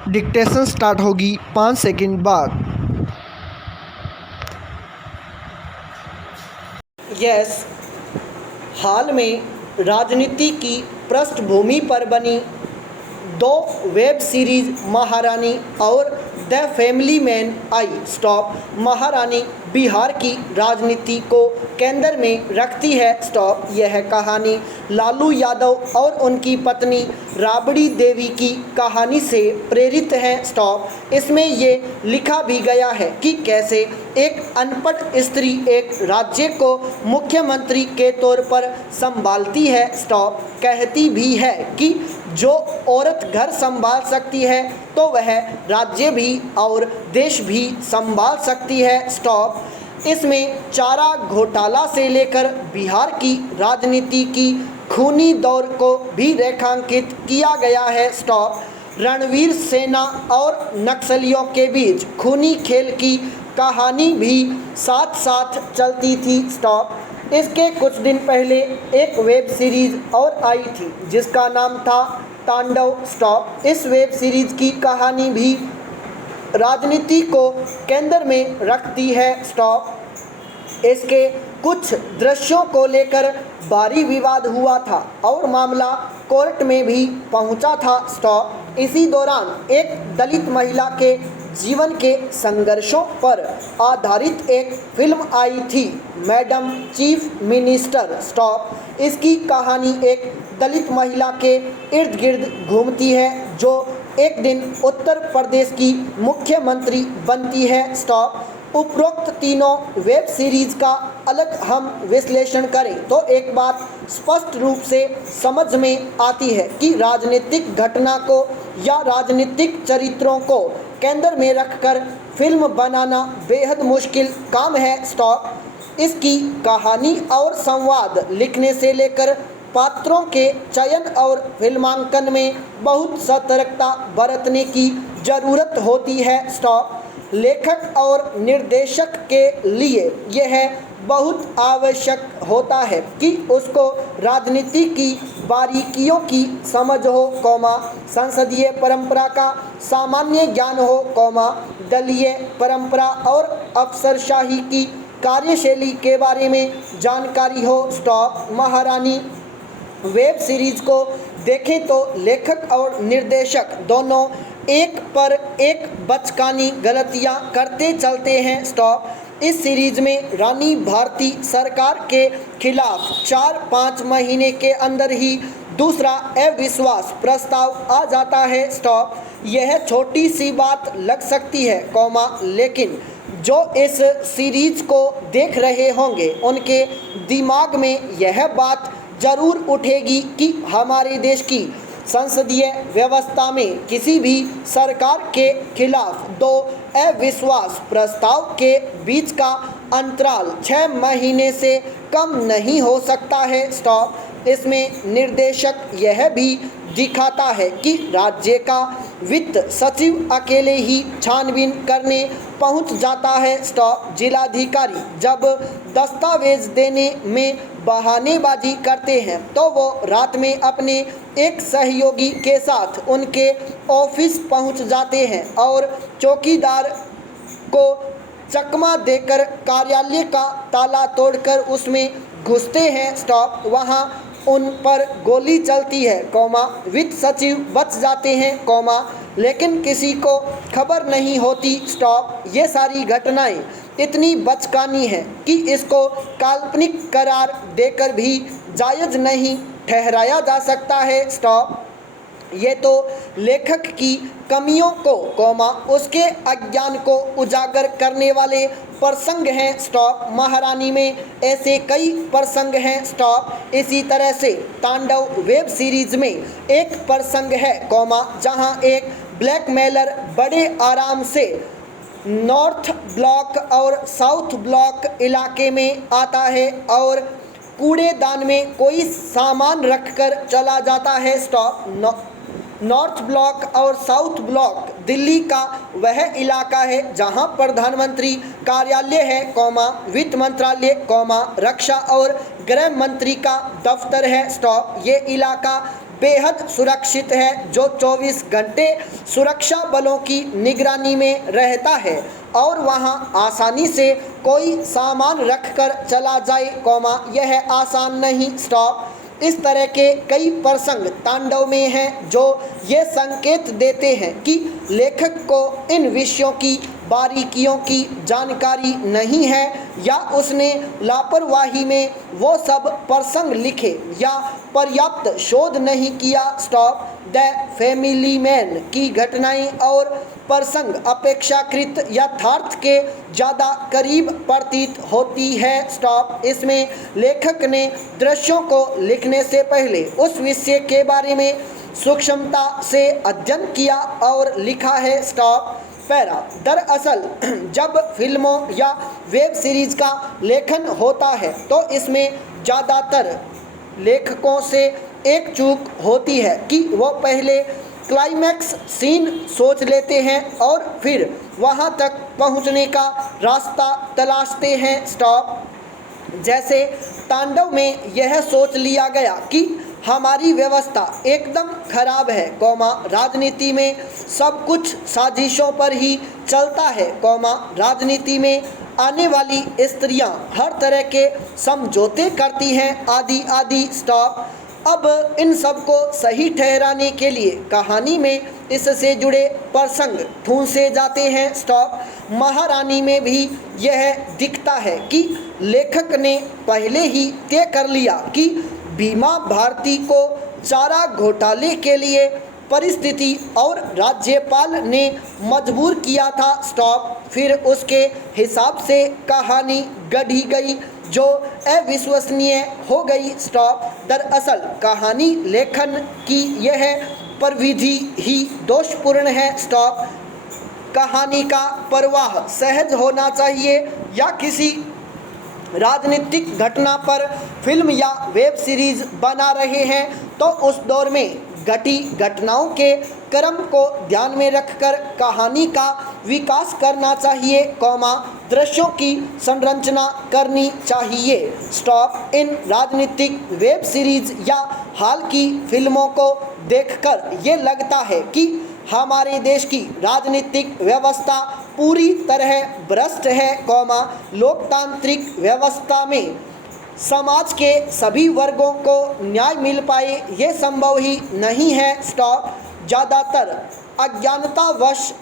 Dictation start होगी 5 second बाद। Yes, हाल में राजनीति की पृष्ठभूमि पर बनी 2 वेब सीरीज महारानी और the family man I stop. महारानी बिहार की राजनीति को केंद्र में रखती है स्टॉप। यह कहानी लालू यादव और उनकी पत्नी राबड़ी देवी की कहानी से प्रेरित है स्टॉप। इसमें ये लिखा भी गया है कि कैसे एक अनपढ़ स्त्री एक राज्य को मुख्यमंत्री के तौर पर संभालती है स्टॉप। कहती भी है कि जो औरत घर संभाल सकती है तो वह राज्य भी और देश भी संभाल सकती है स्टॉप। इसमें चारा घोटाला से लेकर बिहार की राजनीति की खूनी दौर को भी रेखांकित किया गया है स्टॉप। रणवीर सेना और नक्सलियों के बीच खूनी खेल की कहानी भी साथ साथ चलती थी स्टॉप। इसके कुछ दिन पहले एक वेब सीरीज और आई थी जिसका नाम था तांडव स्टॉप। इस वेब सीरीज की कहानी भी राजनीति को केंद्र में रखती है स्टॉप। इसके कुछ दृश्यों को लेकर भारी विवाद हुआ था और मामला कोर्ट में भी पहुंचा था स्टॉप। इसी दौरान एक दलित महिला के जीवन के संघर्षों पर आधारित एक फिल्म आई थी, मैडम चीफ मिनिस्टर स्टॉप। इसकी कहानी एक दलित महिला के इर्द गिर्द घूमती है जो एक दिन उत्तर प्रदेश की मुख्यमंत्री बनती है स्टॉप। उपरोक्त तीनों वेब सीरीज का अलग हम विश्लेषण करें तो एक बात स्पष्ट रूप से समझ में आती है कि राजनीतिक घटना को या राजनीतिक चरित्रों को केंद्र में रखकर फिल्म बनाना बेहद मुश्किल काम है स्टॉप। इसकी कहानी और संवाद लिखने से लेकर पात्रों के चयन और फिल्मांकन में बहुत सतर्कता बरतने की ज़रूरत होती है स्टॉप। लेखक और निर्देशक के लिए यह बहुत आवश्यक होता है कि उसको राजनीति की बारीकियों की समझ हो, संसदीय परंपरा का सामान्य ज्ञान हो, दलीय परंपरा और अफसरशाही की कार्यशैली के बारे में जानकारी हो स्टॉप। महारानी वेब सीरीज को देखें तो लेखक और निर्देशक दोनों एक पर एक बचकानी गलतियां करते चलते हैं स्टॉप। इस सीरीज में रानी भारती सरकार के खिलाफ 4-5 महीने के अंदर ही दूसरा अविश्वास प्रस्ताव आ जाता है स्टॉप। यह छोटी सी बात लग सकती है, लेकिन जो इस सीरीज को देख रहे होंगे उनके दिमाग में यह बात जरूर उठेगी कि हमारे देश की संसदीय व्यवस्था में किसी भी सरकार के खिलाफ 2 अविश्वास प्रस्ताव के बीच का अंतराल 6 महीने से कम नहीं हो सकता है स्टॉप। इसमें निर्देशक यह भी दिखाता है कि राज्य का वित्त सचिव अकेले ही छानबीन करने पहुंच जाता है स्टॉप। जिलाधिकारी जब दस्तावेज देने में बहानेबाजी करते हैं तो वो रात में अपने एक सहयोगी के साथ उनके ऑफिस पहुंच जाते हैं और चौकीदार को चकमा देकर कार्यालय का ताला तोड़कर उसमें घुसते हैं स्टॉप। वहां उन पर गोली चलती है, वित्त सचिव बच जाते हैं, लेकिन किसी को खबर नहीं होती स्टॉप। ये सारी घटनाएं इतनी बचकानी है कि इसको काल्पनिक करार देकर भी जायज़ नहीं ठहराया जा सकता है स्टॉप। ये तो लेखक की कमियों को, उसके अज्ञान को उजागर करने वाले प्रसंग हैं स्टॉप। महारानी में ऐसे कई प्रसंग हैं स्टॉप। इसी तरह से तांडव वेब सीरीज में एक प्रसंग है, जहां एक ब्लैकमेलर बड़े आराम से नॉर्थ ब्लॉक और साउथ ब्लॉक इलाके में आता है और कूड़ेदान में कोई सामान रखकर चला जाता है स्टॉप। नॉर्थ ब्लॉक और साउथ ब्लॉक दिल्ली का वह इलाका है जहां प्रधानमंत्री कार्यालय है, वित्त मंत्रालय, रक्षा और गृह मंत्री का दफ्तर है स्टॉप। ये इलाका बेहद सुरक्षित है, जो 24 घंटे सुरक्षा बलों की निगरानी में रहता है और वहां आसानी से कोई सामान रखकर चला जाए, यह आसान नहीं। स्टॉप। इस तरह के कई प्रसंग तांडव में हैं जो ये संकेत देते हैं कि लेखक को इन विषयों की बारीकियों की जानकारी नहीं है या उसने लापरवाही में वो सब प्रसंग लिखे या पर्याप्त शोध नहीं किया। स्टॉप। द फैमिली मैन की घटनाएं और प्रसंग अपेक्षाकृत यथार्थ के ज़्यादा करीब प्रतीत होती है। स्टॉप। इसमें लेखक ने दृश्यों को लिखने से पहले उस विषय के बारे में सूक्ष्मता से अध्ययन किया और लिखा है। स्टॉप। पैरा। दरअसल जब फिल्मों या वेब सीरीज का लेखन होता है तो इसमें ज़्यादातर लेखकों से एक चूक होती है कि वो पहले क्लाइमैक्स सीन सोच लेते हैं और फिर वहाँ तक पहुँचने का रास्ता तलाशते हैं। स्टॉप। जैसे तांडव में यह सोच लिया गया कि हमारी व्यवस्था एकदम खराब है, राजनीति में सब कुछ साजिशों पर ही चलता है, राजनीति में आने वाली स्त्रियां हर तरह के समझौते करती हैं, आदि आदि। स्टॉप। अब इन सब को सही ठहराने के लिए कहानी में इससे जुड़े प्रसंग ठूंसे जाते हैं। स्टॉप। महारानी में भी यह दिखता है कि लेखक ने पहले ही तय कर लिया कि बीमा भारती को चारा घोटाले के लिए परिस्थिति और राज्यपाल ने मजबूर किया था। स्टॉप। फिर उसके हिसाब से कहानी गढ़ी गई जो अविश्वसनीय हो गई। स्टॉप। दरअसल कहानी लेखन की यह प्रविधि ही दोषपूर्ण है। स्टॉप। कहानी का प्रवाह सहज होना चाहिए या किसी राजनीतिक घटना पर फिल्म या वेब सीरीज बना रहे हैं तो उस दौर में घटी घटनाओं के क्रम को ध्यान में रखकर कहानी का विकास करना चाहिए, दृश्यों की संरचना करनी चाहिए। स्टॉप। इन राजनीतिक वेब सीरीज या हाल की फिल्मों को देखकर ये लगता है कि हमारे देश की राजनीतिक व्यवस्था पूरी तरह भ्रष्ट है, लोकतांत्रिक व्यवस्था में समाज के सभी वर्गों को न्याय मिल पाए ये संभव ही नहीं है। स्टॉप। ज़्यादातर अज्ञानतावश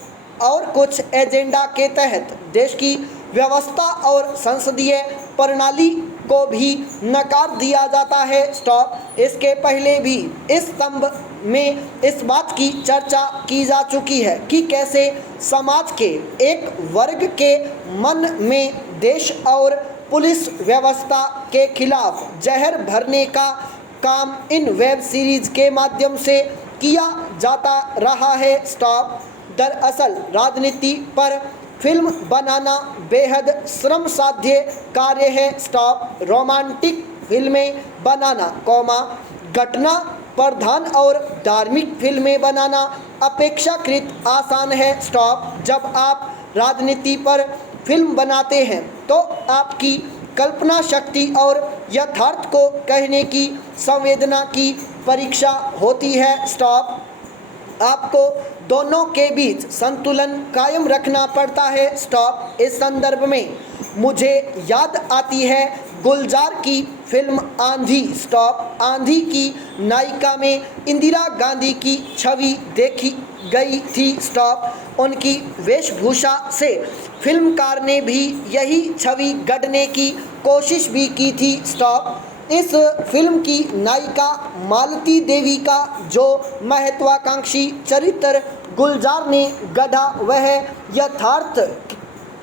और कुछ एजेंडा के तहत देश की व्यवस्था और संसदीय प्रणाली को भी नकार दिया जाता है। स्टॉप। इसके पहले भी इस स्तंभ में इस बात की चर्चा की जा चुकी है कि कैसे समाज के एक वर्ग के मन में देश और पुलिस व्यवस्था के खिलाफ जहर भरने का काम इन वेब सीरीज के माध्यम से किया जाता रहा है। स्टॉप। दरअसल राजनीति पर फिल्म बनाना बेहद श्रम साध्य कार्य है। स्टॉप। रोमांटिक फिल्में बनाना, घटना प्रधान और धार्मिक फिल्में बनाना अपेक्षाकृत आसान है। स्टॉप। जब आप राजनीति पर फिल्म बनाते हैं तो आपकी कल्पना शक्ति और यथार्थ को कहने की संवेदना की परीक्षा होती है। स्टॉप। आपको दोनों के बीच संतुलन कायम रखना पड़ता है। स्टॉप। इस संदर्भ में मुझे याद आती है गुलजार की फिल्म आंधी। स्टॉप। आंधी की नायिका में इंदिरा गांधी की छवि देखी गई थी। स्टॉप। उनकी वेशभूषा से फिल्मकार ने भी यही छवि गढ़ने की कोशिश भी की थी। स्टॉप। इस फिल्म की नायिका मालती देवी का जो महत्वाकांक्षी चरित्र गुलजार ने गढ़ा वह यथार्थ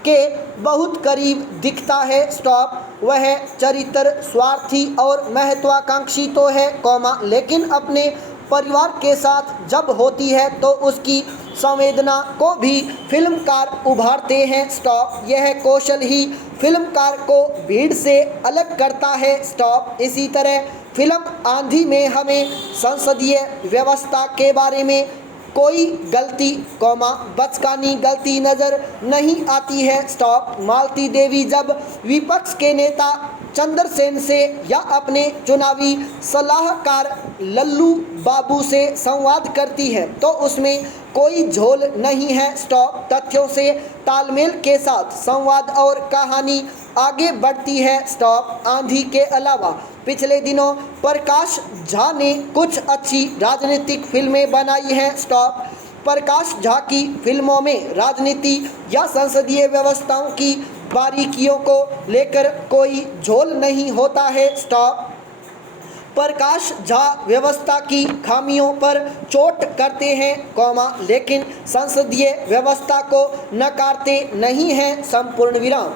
के बहुत करीब दिखता है। स्टॉप। वह चरित्र स्वार्थी और महत्वाकांक्षी तो है, लेकिन अपने परिवार के साथ जब होती है तो उसकी संवेदना को भी फिल्मकार उभारते हैं। स्टॉप। यह कौशल ही फिल्मकार को भीड़ से अलग करता है। स्टॉप। इसी तरह फिल्म आंधी में हमें संसदीय व्यवस्था के बारे में कोई गलती, बचकानी गलती नज़र नहीं आती है। स्टॉप। मालती देवी जब विपक्ष के नेता चंद्रसेन से या अपने चुनावी सलाहकार लल्लू बाबू से संवाद करती है तो उसमें कोई झोल नहीं है। स्टॉप। तथ्यों से तालमेल के साथ संवाद और कहानी आगे बढ़ती है। स्टॉप। आंधी के अलावा पिछले दिनों प्रकाश झा ने कुछ अच्छी राजनीतिक फिल्में बनाई हैं। स्टॉप। प्रकाश झा की फिल्मों में राजनीति या संसदीय व्यवस्थाओं की बारीकियों को लेकर कोई झोल नहीं होता है। स्टॉप। प्रकाश झा व्यवस्था की खामियों पर चोट करते हैं, लेकिन संसदीय व्यवस्था को नकारते नहीं हैं। संपूर्ण विराम।